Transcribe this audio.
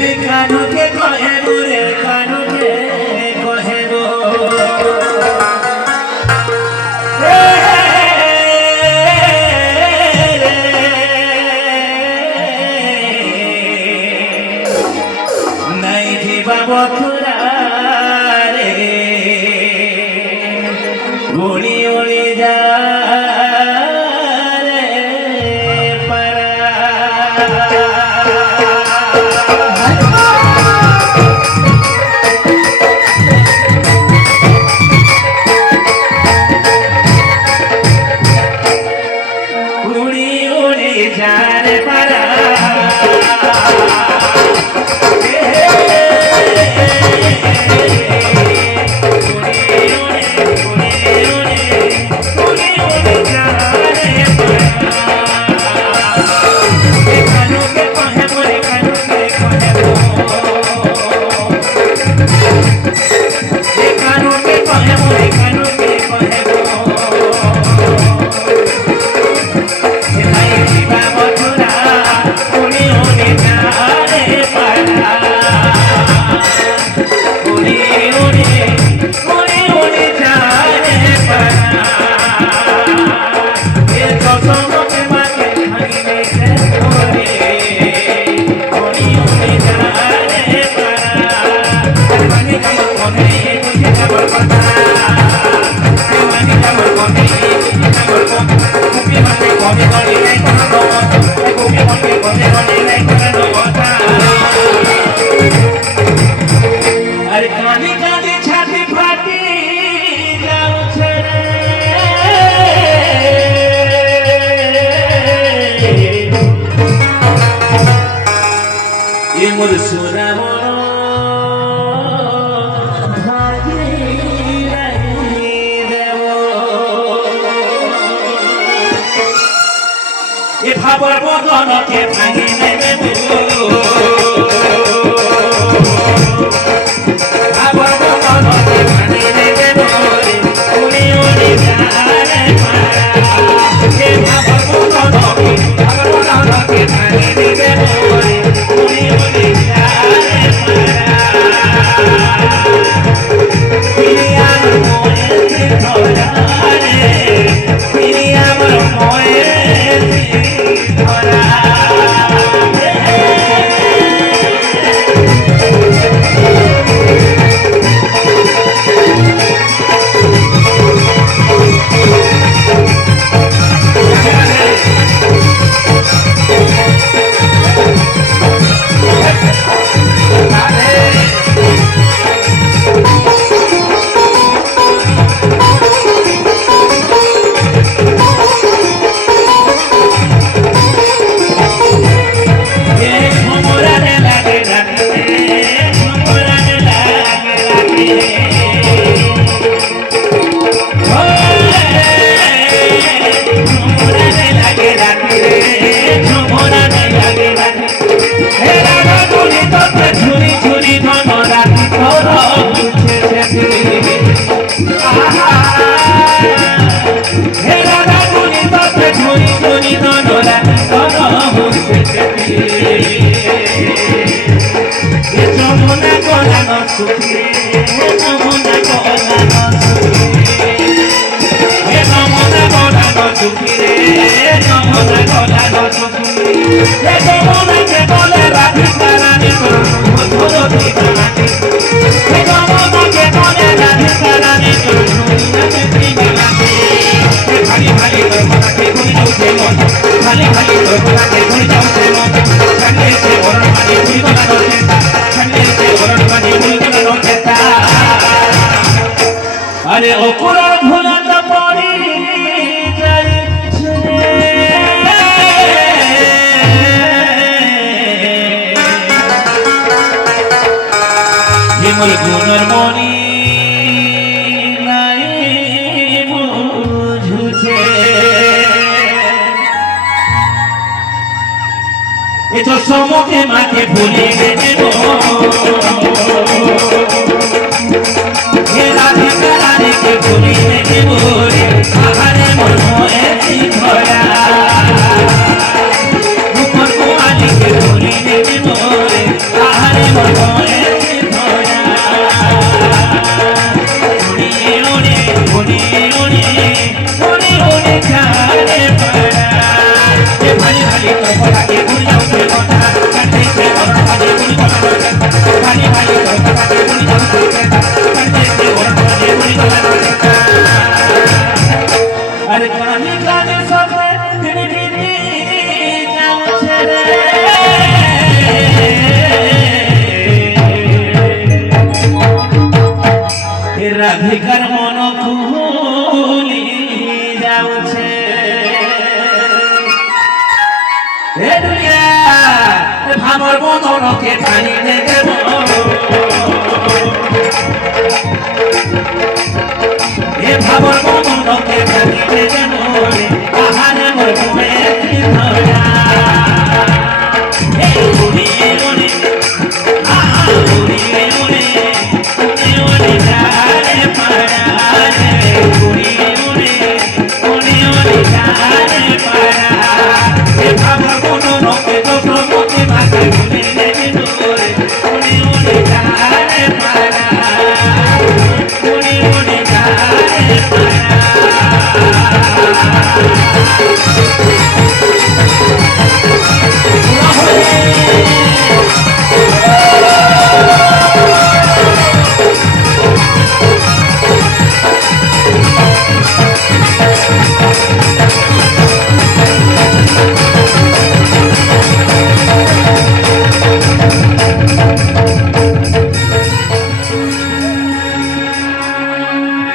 कानुके कहेबो रे कानुके कहेबो नहीं जीवा बथुरा रे उड़ी उड़ी जा भावर बदन के भांगी भावर बदन के भांगी उड़ी उड़ी जाए भावर बदन के भांगी उड़ी उड़ी जाए अरे ओकुरा भूला न पड़ी जाए ये मोर गुनर मनी नहीं बुझुछे ये तो समोके माके भूले गए के भूली नहीं बोले आहारे मोर मोए भरा ऊपर को आली के भूली नहीं बोले आहारे মনে জানে পাড়া এ ভালি ভালি তোর কথাকে ভুলে যাচ্ছে কথা কাটে সে ওর কথাকে ভুলে যাচ্ছে ভালি ভালি তোর কথাকে ভুলে যাচ্ছে কাটে সে ওর কথাকে ভুলে যাচ্ছে আরে কানে কানে সবে তিনি দিদি যাচ্ছে রে রাধিকার মন খুলি যাচ্ছে এ দুনিয়া ভাবর মনকে পানি দেব এ ভাবর মনকে